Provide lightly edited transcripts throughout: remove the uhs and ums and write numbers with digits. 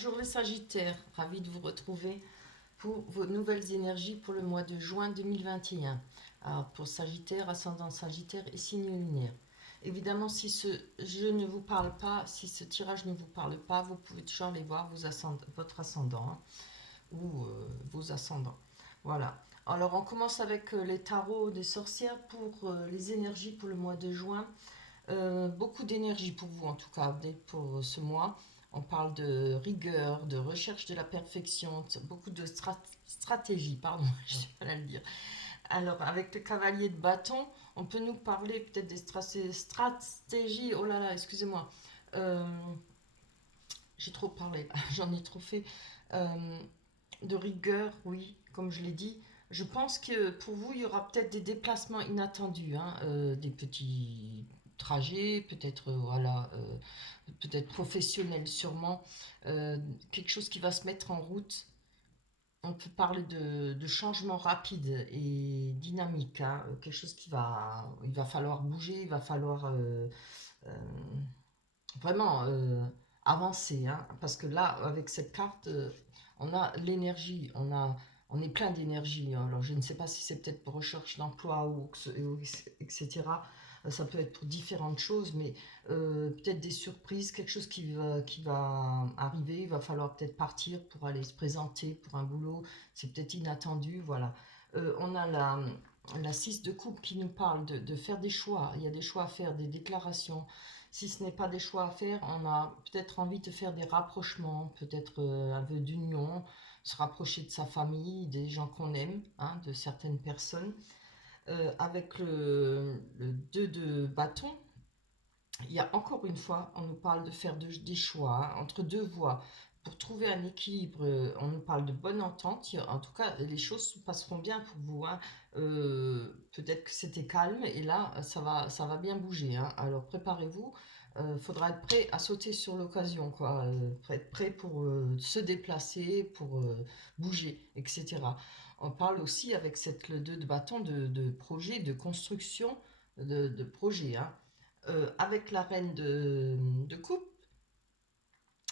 Bonjour les Sagittaires, ravi de vous retrouver pour vos nouvelles énergies pour le mois de juin 2021. Alors pour Sagittaire, ascendant Sagittaire et signe lunaire. Évidemment, si ce jeu ne vous parle pas, si ce tirage ne vous parle pas, vous pouvez toujours aller voir votre ascendant ou vos ascendants. Voilà. Alors on commence avec les tarots des sorcières pour les énergies pour le mois de juin. Beaucoup d'énergie pour vous en tout cas pour ce mois. On parle de rigueur, de recherche de la perfection, beaucoup de stratégie, pardon, je sais pas à le dire. Alors avec le cavalier de bâton, on peut nous parler peut-être des stratégies, oh là là, excusez-moi, Euh, j'ai trop parlé, j'en ai trop fait. Euh, de rigueur, oui, comme je l'ai dit. Je pense que pour vous, il y aura peut-être des déplacements inattendus, hein, des petits trajets, peut-être voilà, peut-être professionnels sûrement, euh, quelque chose qui va se mettre en route. On peut parler de changements rapides et dynamiques, hein, quelque chose il va falloir bouger, il va falloir euh, vraiment avancer, hein, parce que là, avec cette carte, on a l'énergie, on est plein d'énergie. Alors, je ne sais pas si c'est peut-être pour recherche d'emploi ou etc. Ça peut être pour différentes choses, mais peut-être des surprises, quelque chose qui va arriver. Il va falloir peut-être partir pour aller se présenter pour un boulot. C'est peut-être inattendu, voilà. On a la 6 de coupe qui nous parle de faire des choix. Il y a des choix à faire, des déclarations. Si ce n'est pas des choix à faire, on a peut-être envie de faire des rapprochements, peut-être un vœu d'union, se rapprocher de sa famille, des gens qu'on aime, hein, de certaines personnes. Avec le 2 de bâton, il y a encore une fois, on nous parle de faire des choix, hein, entre deux voies. Pour trouver un équilibre, on nous parle de bonne entente. En tout cas, les choses se passeront bien pour vous, hein. Peut-être que c'était calme et là, ça va bien bouger, hein. Alors préparez-vous. Il faudra être prêt à sauter sur l'occasion, quoi. Être prêt pour se déplacer, pour bouger, etc. On parle aussi avec le 2 de bâton de projet, de construction, de projet, hein. Avec la reine de coupe,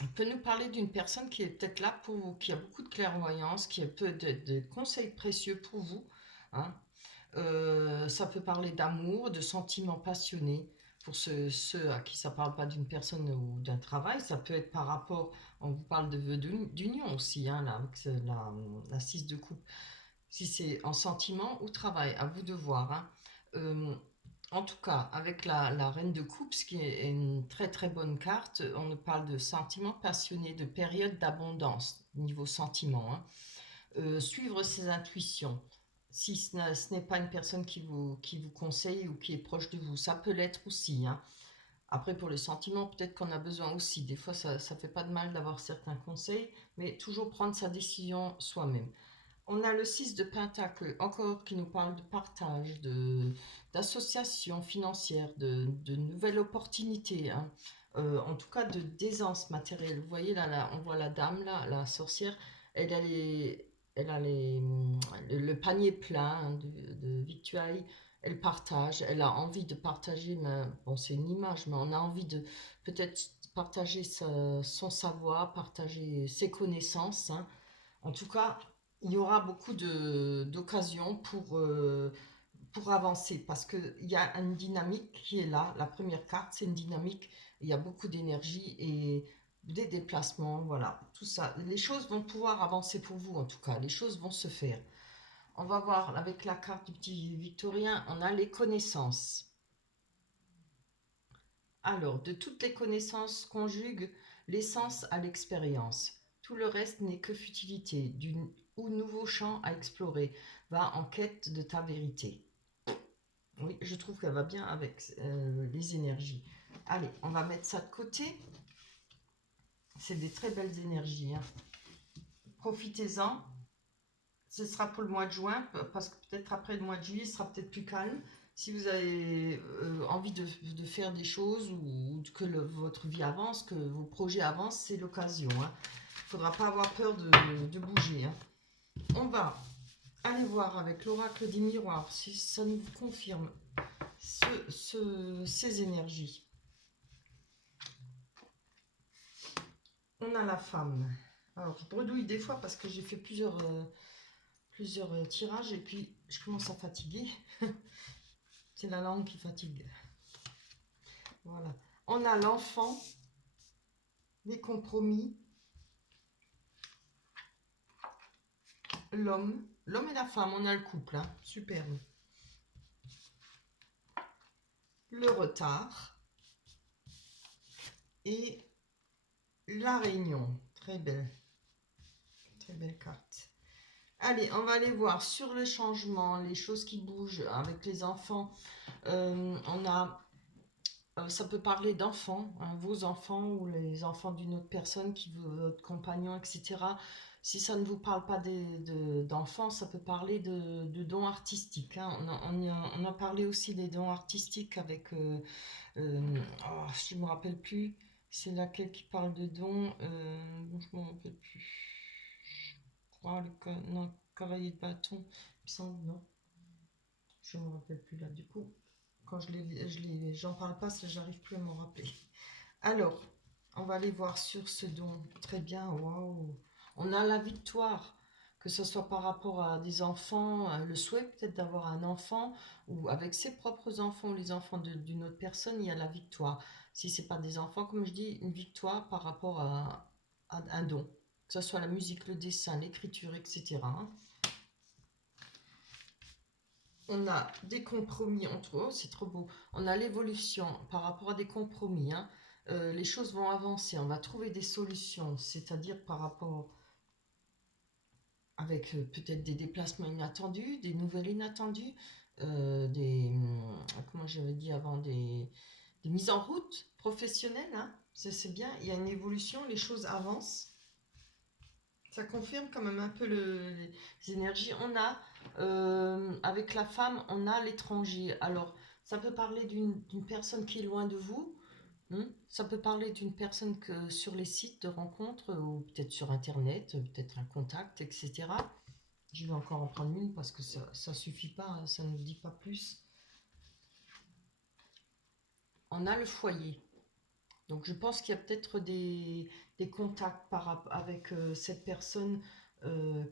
on peut nous parler d'une personne qui est peut-être là pour vous, qui a beaucoup de clairvoyance, qui a peu de conseils précieux pour vous, hein. Ça peut parler d'amour, de sentiments passionnés. Pour ceux à qui ça ne parle pas d'une personne ou d'un travail, ça peut être par rapport, on vous parle de vœux d'union aussi, hein, là, avec la 6 de coupe. Si c'est en sentiment ou travail, à vous de voir, hein. Euh, En tout cas, avec la reine de coupe, ce qui est une très très bonne carte, on nous parle de sentiments passionnés, de périodes d'abondance, niveau sentiment, hein. Suivre ses intuitions, si ce n'est pas une personne qui vous conseille ou qui est proche de vous, ça peut l'être aussi, hein. Après, pour les sentiments, peut-être qu'on a besoin aussi. Des fois, ça ne fait pas de mal d'avoir certains conseils, mais toujours prendre sa décision soi-même. On a le 6 de Pentacle, encore qui nous parle de partage, d'associations financières, de nouvelles opportunités, hein. En tout cas de d'aisance matérielle. Vous voyez là, on voit la dame, là, la sorcière, elle a le panier plein, hein, de victuailles. Elle partage, elle a envie de partager, mais, bon, c'est une image, mais on a envie de peut-être partager son savoir, partager ses connaissances, hein. En tout cas, il y aura beaucoup d'occasions pour avancer parce qu'il y a une dynamique qui est là. La première carte, c'est une dynamique, il y a beaucoup d'énergie et des déplacements, voilà, tout ça. Les choses vont pouvoir avancer pour vous en tout cas, les choses vont se faire. On va voir avec la carte du petit Victorien, on a les connaissances. Alors, de toutes les connaissances conjugue l'essence à l'expérience. Tout le reste n'est que futilité, ou nouveau champ à explorer. Va en quête de ta vérité. Oui, je trouve qu'elle va bien avec les énergies. Allez, on va mettre ça de côté. C'est des très belles énergies, hein. Profitez-en. Ce sera pour le mois de juin, parce que peut-être après le mois de juillet, ce sera peut-être plus calme. Si vous avez envie de faire des choses ou que votre vie avance, que vos projets avancent, c'est l'occasion, hein. Il ne faudra pas avoir peur de bouger, hein. On va aller voir avec l'oracle des miroirs si ça nous confirme ces énergies. On a la femme. Alors, je bredouille des fois parce que j'ai fait plusieurs tirages et puis je commence à fatiguer. C'est la langue qui fatigue. Voilà. On a l'enfant, les compromis, l'homme. L'homme et la femme, on a le couple. Hein. Superbe. Le retard et la réunion. Très belle carte. Allez, on va aller voir sur les changements, les choses qui bougent avec les enfants. On a ça peut parler d'enfants, hein, vos enfants ou les enfants d'une autre personne, votre compagnon, etc. Si ça ne vous parle pas d'enfants, ça peut parler de dons artistiques. Hein. On a parlé aussi des dons artistiques avec... je ne me rappelle plus. C'est laquelle qui parle de dons. Je ne me rappelle plus. Je crois non, cavalier de bâton. Il me semble, non. Je ne me rappelle plus là. Du coup, quand j'en parle pas, j'arrive plus à m'en rappeler. Alors, on va aller voir sur ce don. Très bien, waouh. On a la victoire, que ce soit par rapport à des enfants, le souhait peut-être d'avoir un enfant, ou avec ses propres enfants, ou les enfants d'une autre personne, il y a la victoire. Si c'est pas des enfants, comme je dis, une victoire par rapport à un don. Que ce soit la musique, le dessin, l'écriture, etc. On a des compromis entre eux, c'est trop beau. On a l'évolution par rapport à des compromis. Hein. Les choses vont avancer, on va trouver des solutions, c'est-à-dire par rapport avec peut-être des déplacements inattendus, des nouvelles inattendues, comment j'avais dit avant, des mises en route professionnelles. Hein. C'est bien, il y a une évolution, les choses avancent. Ça confirme quand même un peu les énergies. On a, avec la femme, on a l'étranger. Alors, ça peut parler d'une personne qui est loin de vous. Ça peut parler d'une personne que sur les sites de rencontres ou peut-être sur Internet, peut-être un contact, etc. Je vais encore en prendre une parce que ça suffit pas, hein, ça ne nous dit pas plus. On a le foyer. Donc je pense qu'il y a peut-être des contacts avec cette personne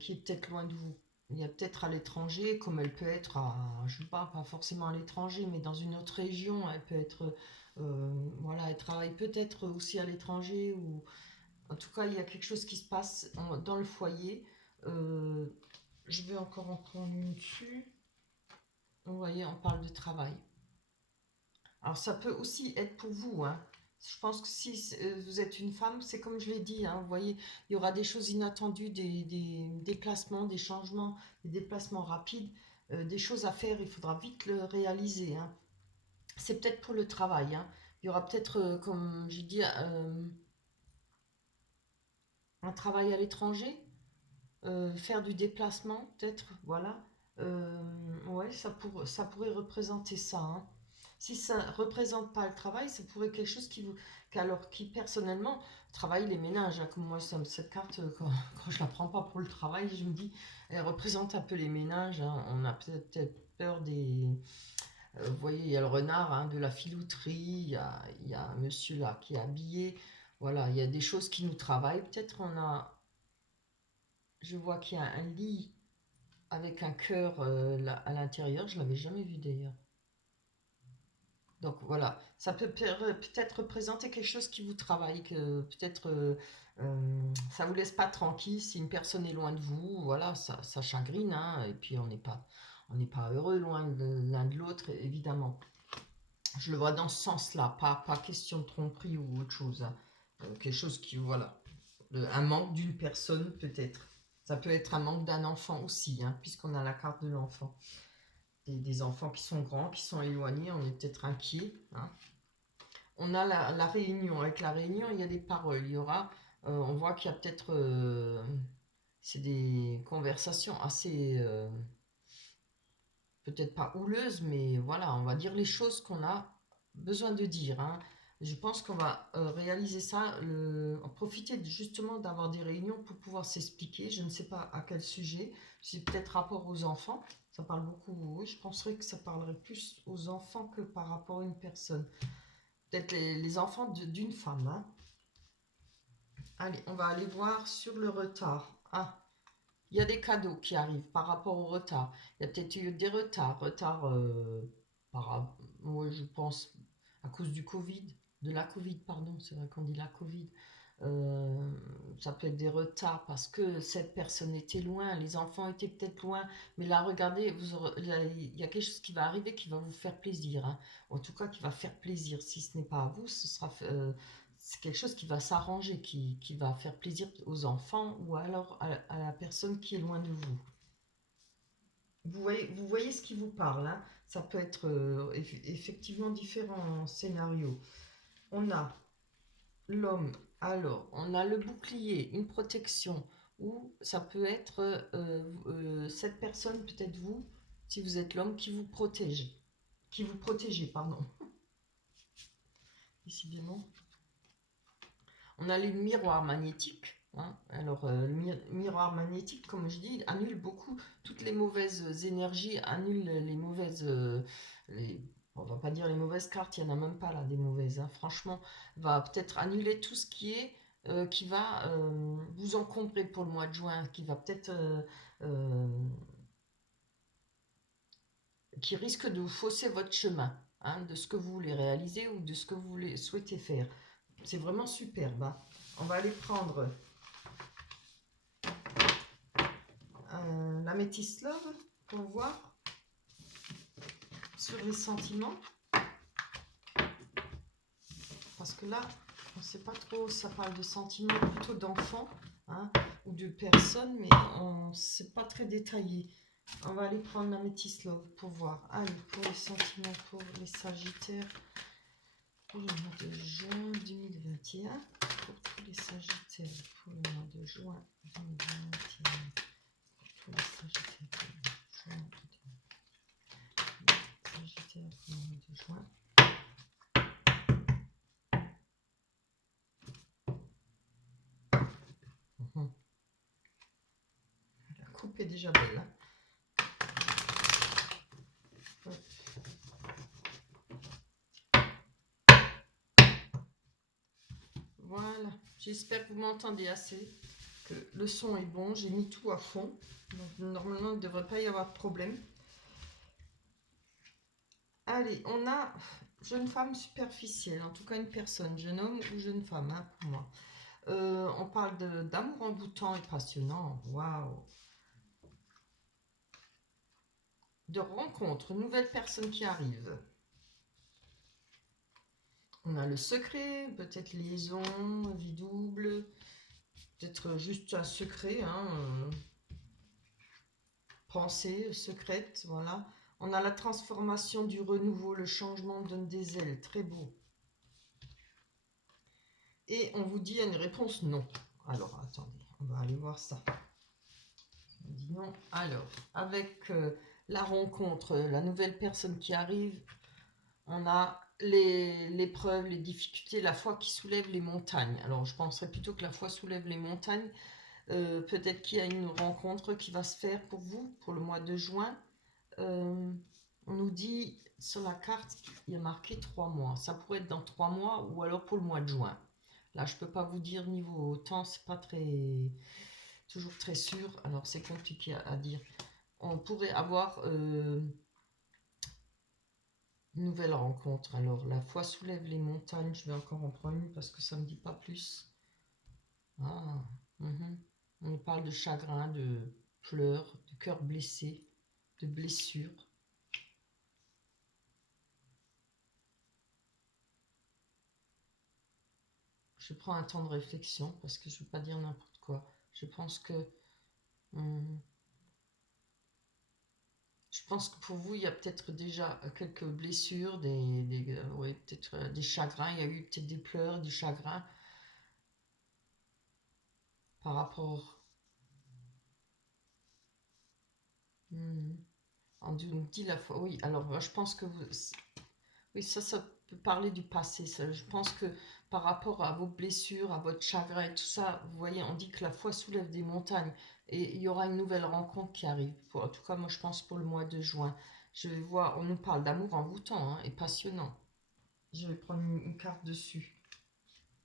qui est peut-être loin de vous. Il y a peut-être à l'étranger, comme elle peut être je ne sais pas forcément à l'étranger, mais dans une autre région, elle peut être, voilà, elle travaille peut-être aussi à l'étranger, ou en tout cas, il y a quelque chose qui se passe dans le foyer. Euh, je vais encore en prendre une dessus. Vous voyez, on parle de travail. Alors ça peut aussi être pour vous, hein. Je pense que si vous êtes une femme, c'est comme je l'ai dit, hein, vous voyez, il y aura des choses inattendues, des déplacements, des changements, des déplacements rapides, des choses à faire, il faudra vite le réaliser. Hein. C'est peut-être pour le travail. Hein. Il y aura peut-être, comme j'ai dit, un travail à l'étranger, faire du déplacement, peut-être, voilà. Ouais, ça pourrait représenter ça. Hein. Si ça ne représente pas le travail, ça pourrait être quelque chose qui personnellement, travaille les ménages. Hein, comme moi, cette carte, quand je la prends pas pour le travail, je me dis, elle représente un peu les ménages. Hein. On a peut-être peur des... vous voyez, il y a le renard, hein, de la filouterie, il y a un monsieur là qui est habillé. Voilà, il y a des choses qui nous travaillent. Peut-être je vois qu'il y a un lit avec un cœur à l'intérieur. Je ne l'avais jamais vu d'ailleurs. Donc voilà, ça peut peut-être représenter quelque chose qui vous travaille, que peut-être ça vous laisse pas tranquille si une personne est loin de vous. Voilà, ça chagrine, hein, et puis on n'est pas heureux loin de l'un de l'autre, évidemment. Je le vois dans ce sens-là, pas question de tromperie ou autre chose. Hein. Quelque chose qui, voilà, un manque d'une personne peut-être. Ça peut être un manque d'un enfant aussi, hein, puisqu'on a la carte de l'enfant. Des enfants qui sont grands, qui sont éloignés, on est peut-être inquiet. Hein. On a la réunion. Avec la réunion, il y a des paroles. Il y aura, on voit qu'il y a peut-être, c'est des conversations assez, peut-être pas houleuses, mais voilà, on va dire les choses qu'on a besoin de dire. Hein. Je pense qu'on va réaliser ça, profiter justement d'avoir des réunions pour pouvoir s'expliquer. Je ne sais pas à quel sujet. C'est peut-être rapport aux enfants. Ça parle beaucoup. Oui, je penserais que ça parlerait plus aux enfants que par rapport à une personne. Peut-être les enfants d'une femme. Hein. Allez, on va aller voir sur le retard. Ah, il y a des cadeaux qui arrivent par rapport au retard. Il y a peut-être eu des retards. Moi, je pense à cause du Covid, de la Covid, pardon. C'est vrai qu'on dit la Covid. Euh, Ça peut être des retards parce que cette personne était loin, les enfants étaient peut-être loin. Mais là, regardez, il y a quelque chose qui va arriver qui va vous faire plaisir, hein. En tout cas, qui va faire plaisir. Si ce n'est pas à vous, ce sera c'est quelque chose qui va s'arranger, qui va faire plaisir aux enfants ou alors à la personne qui est loin de vous. Vous voyez ce qui vous parle, hein. Ça peut être effectivement différents scénarios. On a l'homme, alors on a le bouclier, une protection, ou ça peut être cette personne, peut-être vous, si vous êtes l'homme, qui vous protégez, pardon. Décidément. On a les miroirs magnétiques, hein. Alors, le miroir magnétique, comme je dis, annule beaucoup toutes les mauvaises énergies, annule les mauvaises. On va pas dire les mauvaises cartes, il n'y en a même pas là des mauvaises, hein. Franchement, va peut-être annuler tout ce qui est. Qui va vous encombrer pour le mois de juin, qui va peut-être. Qui risque de vous fausser votre chemin, hein, de ce que vous voulez réaliser ou de ce que vous voulez, souhaitez faire. C'est vraiment superbe, hein. On va aller prendre la métisse love pour voir sur les sentiments. Parce que là, on ne sait pas trop, ça parle de sentiments plutôt d'enfants, hein, ou de personnes, mais on ne sait pas très détaillé. On va aller prendre la métisse love pour voir. Allez, pour les sentiments, pour les sagittaires, pour le mois de juin 2021. Pour tous les sagittaires, pour le mois de juin 2021. Pour tous les sagittaires, pour le mois de juin 2021. Sagittaire, pour le mois de juin. La coupe est déjà belle, hein. Voilà, j'espère que vous m'entendez assez, que le son est bon, j'ai mis tout à fond, donc normalement il ne devrait pas y avoir de problème. Allez, on a jeune femme superficielle, en tout cas une personne, jeune homme ou jeune femme, hein, pour moi. On parle d'amour envoûtant et passionnant, waouh. De rencontres, nouvelles personnes qui arrivent. On a le secret, peut-être liaison, vie double, peut-être juste un secret, hein, pensée secrète, voilà. On a la transformation du renouveau, le changement donne des ailes, très beau. Et on vous dit une réponse non. Alors, attendez, on va aller voir ça. On dit non. Alors, avec la rencontre, la nouvelle personne qui arrive, on a l'épreuve, les difficultés, la foi qui soulève les montagnes. Alors, je penserais plutôt que la foi soulève les montagnes. Peut-être qu'il y a une rencontre qui va se faire pour vous, pour le mois de juin. On nous dit sur la carte, il y a marqué 3 mois. Ça pourrait être dans 3 mois ou alors pour le mois de juin. Là, je ne peux pas vous dire niveau temps, c'est pas toujours très sûr. Alors, c'est compliqué à dire. On pourrait avoir une nouvelle rencontre. Alors, la foi soulève les montagnes. Je vais encore en prendre une parce que ça ne me dit pas plus. Ah, on parle de chagrin, de pleurs, de cœur blessé, de blessures. Je prends un temps de réflexion parce que je ne veux pas dire n'importe quoi. Je pense que pour vous, il y a peut-être déjà quelques blessures, ouais, peut-être des chagrins. Il y a eu peut-être des pleurs, du chagrin par rapport. On nous dit la foi. Oui, alors je pense que vous. Oui, ça peut parler du passé. Ça. Je pense que par rapport à vos blessures, à votre chagrin et tout ça, vous voyez, on dit que la foi soulève des montagnes et il y aura une nouvelle rencontre qui arrive. En tout cas, moi, je pense pour le mois de juin. Je vais voir, on nous parle d'amour envoûtant, hein, et passionnant. Je vais prendre une carte dessus.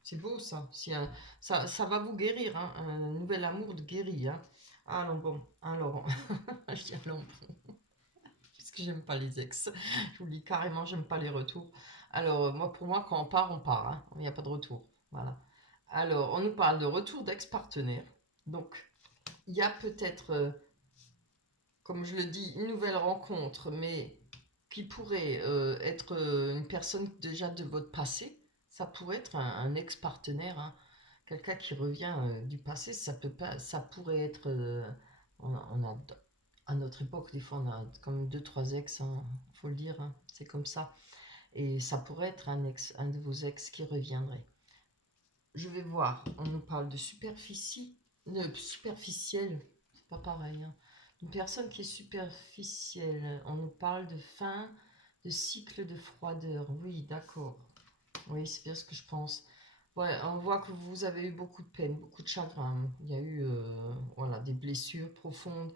C'est beau ça. Si, ça va vous guérir, hein. Un nouvel amour de guéri. Hein. Alors bon, alors, je dis alors, parce que j'aime pas les ex. Je vous le dis carrément, j'aime pas les retours. Alors, moi, pour moi, quand on part. Hein. Il n'y a pas de retour. Voilà. Alors, on nous parle de retour d'ex-partenaire. Donc, il y a peut-être, comme je le dis, une nouvelle rencontre, mais qui pourrait être une personne déjà de votre passé. Ça pourrait être un ex-partenaire, hein. Quelqu'un qui revient du passé. Ça peut pas, ça pourrait être. On a, à notre époque, des fois, on a comme deux, trois ex, hein, faut le dire, hein, c'est comme ça. Et ça pourrait être un de vos ex qui reviendrait. Je vais voir, on nous parle de superficielle, c'est pas pareil, hein. Une personne qui est superficielle, on nous parle de fin de cycle de froideur. Oui, d'accord. Oui, c'est bien ce que je pense. Ouais, on voit que vous avez eu beaucoup de peine, beaucoup de chagrin. Il y a eu voilà, des blessures profondes,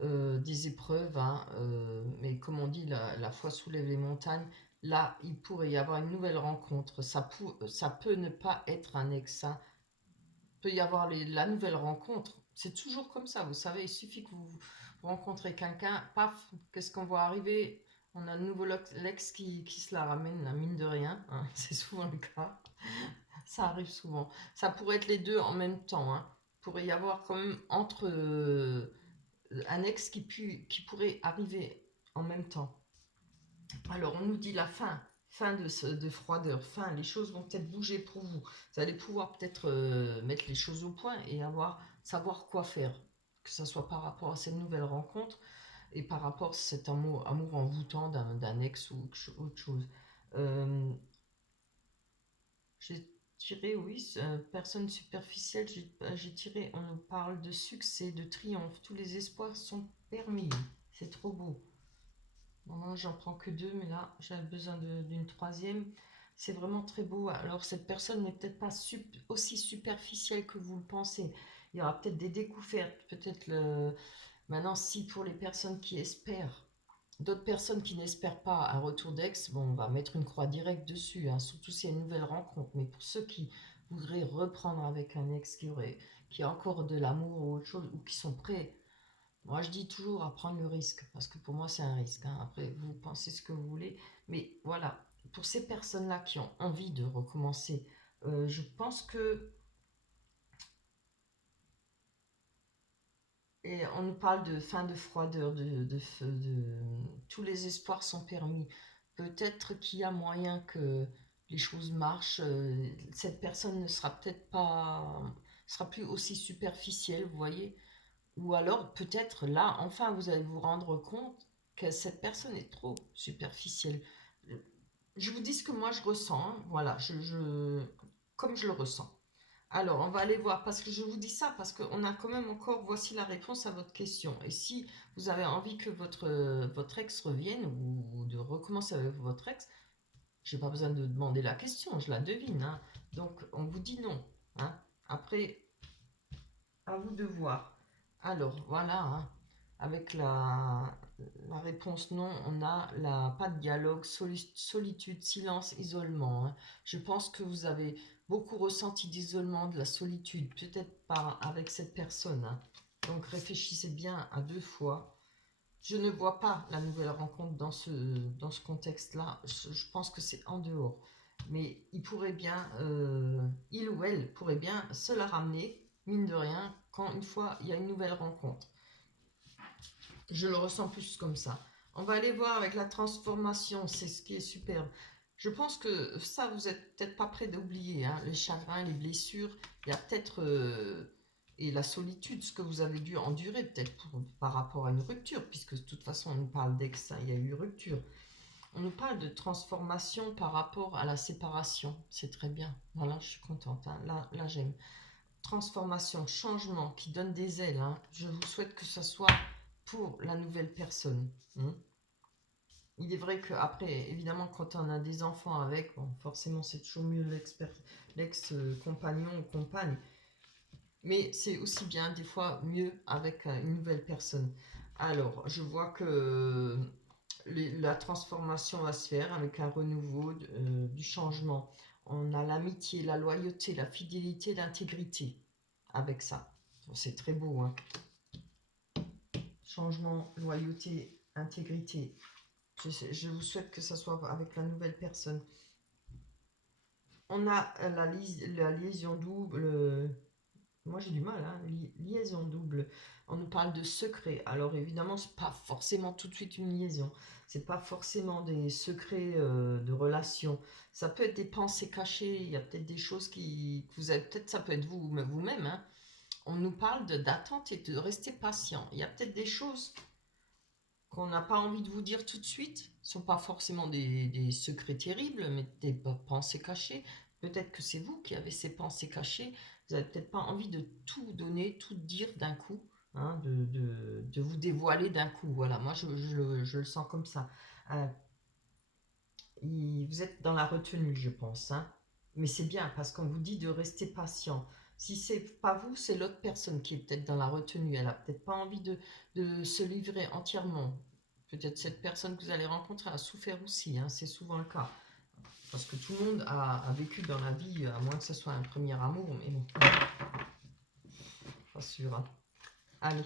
des épreuves, hein, mais comme on dit, la foi soulève les montagnes. Là, il pourrait y avoir une nouvelle rencontre. Ça peut ne pas être un ex, hein. Peut y avoir la nouvelle rencontre. C'est toujours comme ça, vous savez, il suffit que vous rencontrez quelqu'un, paf, qu'est-ce qu'on voit arriver? On a un nouveau l'ex qui se la ramène, la mine de rien, hein. C'est souvent le cas. Ça arrive souvent. Ça pourrait être les deux en même temps, hein. Il pourrait y avoir quand même entre un ex qui pourrait arriver en même temps. Alors, on nous dit la fin, de froideur, fin, les choses vont peut-être bouger pour vous. Vous allez pouvoir peut-être mettre les choses au point et savoir quoi faire, que ce soit par rapport à cette nouvelle rencontre et par rapport à cet amour envoûtant d'un ex ou autre chose. Euh, j'ai tiré, oui, personne superficielle, j'ai tiré, on nous parle de succès, de triomphe, tous les espoirs sont permis. C'est trop beau. Moi, j'en prends que deux, mais là, j'avais besoin d'une troisième. C'est vraiment très beau. Alors, cette personne n'est peut-être pas aussi superficielle que vous le pensez. Il y aura peut-être des découvertes. Maintenant, si pour les personnes qui espèrent, d'autres personnes qui n'espèrent pas un retour d'ex, bon, on va mettre une croix directe dessus, hein, surtout s'il y a une nouvelle rencontre. Mais pour ceux qui voudraient reprendre avec un ex qui a encore de l'amour ou autre chose, ou qui sont prêts. Moi, je dis toujours à prendre le risque, parce que pour moi, c'est un risque, hein. Après, vous pensez ce que vous voulez. Mais voilà, pour ces personnes-là qui ont envie de recommencer, je pense que... Et on nous parle de fin de froideur, tous les espoirs sont permis. Peut-être qu'il y a moyen que les choses marchent. Cette personne ne sera peut-être pas... sera plus aussi superficielle, vous voyez. Ou alors, peut-être là, enfin, vous allez vous rendre compte que cette personne est trop superficielle. Je vous dis ce que moi je ressens, hein. Voilà, comme je le ressens. Alors, on va aller voir, parce que je vous dis ça, parce qu'on a quand même encore, voici la réponse à votre question. Et si vous avez envie que votre ex revienne, ou de recommencer avec votre ex, j'ai pas besoin de demander la question, je la devine, hein. Donc, on vous dit non, hein. Après, à vous de voir. Alors, voilà, hein. Avec la réponse non, on a pas de dialogue, solitude, silence, isolement, hein. Je pense que vous avez beaucoup ressenti d'isolement, de la solitude, peut-être pas avec cette personne, hein. Donc, réfléchissez bien à deux fois. Je ne vois pas la nouvelle rencontre dans ce contexte-là. Je pense que c'est en dehors. Mais il ou elle pourrait bien se la ramener, mine de rien, quand une fois il y a une nouvelle rencontre. Je le ressens plus comme ça. On va aller voir avec la transformation, c'est ce qui est superbe. Je pense que ça, vous n'êtes peut-être pas prêt d'oublier, hein, les chagrins, les blessures. Il y a peut-être et la solitude, ce que vous avez dû endurer peut-être par rapport à une rupture, puisque de toute façon on nous parle d'ex, hein, il y a eu rupture. On nous parle de transformation par rapport à la séparation. C'est très bien. Voilà, je suis contente, hein. Là j'aime. Transformation, changement qui donne des ailes, hein. Je vous souhaite que ce soit pour la nouvelle personne, hein. Il est vrai qu'après, évidemment, quand on a des enfants avec, bon, forcément, c'est toujours mieux l'ex-compagnon ou compagne. Mais c'est aussi bien, des fois, mieux avec une nouvelle personne. Alors, je vois que la transformation va se faire avec un renouveau, du changement. On a l'amitié, la loyauté, la fidélité, l'intégrité avec ça. C'est très beau, hein. Changement, loyauté, intégrité. Je vous souhaite que ça soit avec la nouvelle personne. On a la liaison double. Moi j'ai du mal, hein. Liaison double. On nous parle de secrets. Alors évidemment, c'est pas forcément tout de suite une liaison. C'est pas forcément des secrets de relation. Ça peut être des pensées cachées. Il y a peut-être des choses que vous avez. Peut-être ça peut être vous-même, hein. On nous parle d'attente et de rester patient. Il y a peut-être des choses qu'on n'a pas envie de vous dire tout de suite. Ce ne sont pas forcément des secrets terribles, mais des pensées cachées. Peut-être que c'est vous qui avez ces pensées cachées. Vous n'avez peut-être pas envie de tout donner, tout dire d'un coup, hein, de vous dévoiler d'un coup. Voilà, moi je le sens comme ça. Euh, vous êtes dans la retenue, je pense, hein. Mais c'est bien parce qu'on vous dit de rester patient. Si c'est pas vous, c'est l'autre personne qui est peut-être dans la retenue. Elle n'a peut-être pas envie de se livrer entièrement. Peut-être cette personne que vous allez rencontrer a souffert aussi, hein, c'est souvent le cas. Parce que tout le monde a vécu dans la vie, à moins que ce soit un premier amour, mais bon, pas sûr, hein. Allez,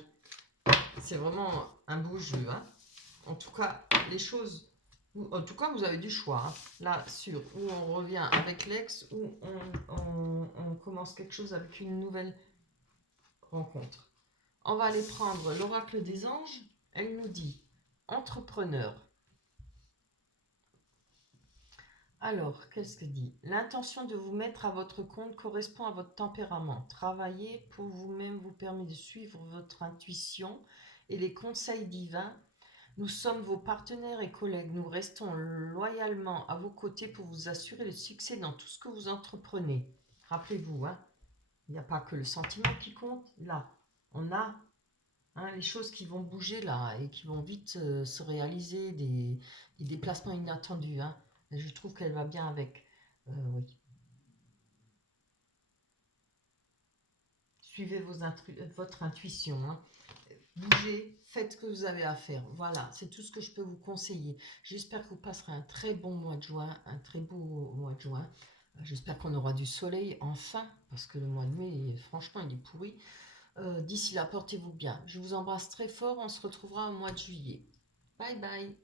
c'est vraiment un beau jeu, hein. En tout cas, les choses... En tout cas, vous avez du choix, hein. Là, sur où on revient avec l'ex, ou on commence quelque chose avec une nouvelle rencontre. On va aller prendre l'oracle des anges. Elle nous dit entrepreneur. Alors, qu'est-ce que dit? L'intention de vous mettre à votre compte correspond à votre tempérament. Travailler pour vous-même vous permet de suivre votre intuition et les conseils divins. Nous sommes vos partenaires et collègues. Nous restons loyalement à vos côtés pour vous assurer le succès dans tout ce que vous entreprenez. Rappelez-vous, hein, il n'y a pas que le sentiment qui compte. Là, on a, hein, les choses qui vont bouger là et qui vont vite se réaliser, des déplacements inattendus, hein. Et je trouve qu'elle va bien avec. Oui. Suivez votre intuition, hein. Bougez, faites ce que vous avez à faire. Voilà, c'est tout ce que je peux vous conseiller. J'espère que vous passerez un très bon mois de juin, un très beau mois de juin. J'espère qu'on aura du soleil enfin, parce que le mois de mai, franchement, il est pourri. D'ici là, portez-vous bien. Je vous embrasse très fort. On se retrouvera au mois de juillet. Bye bye.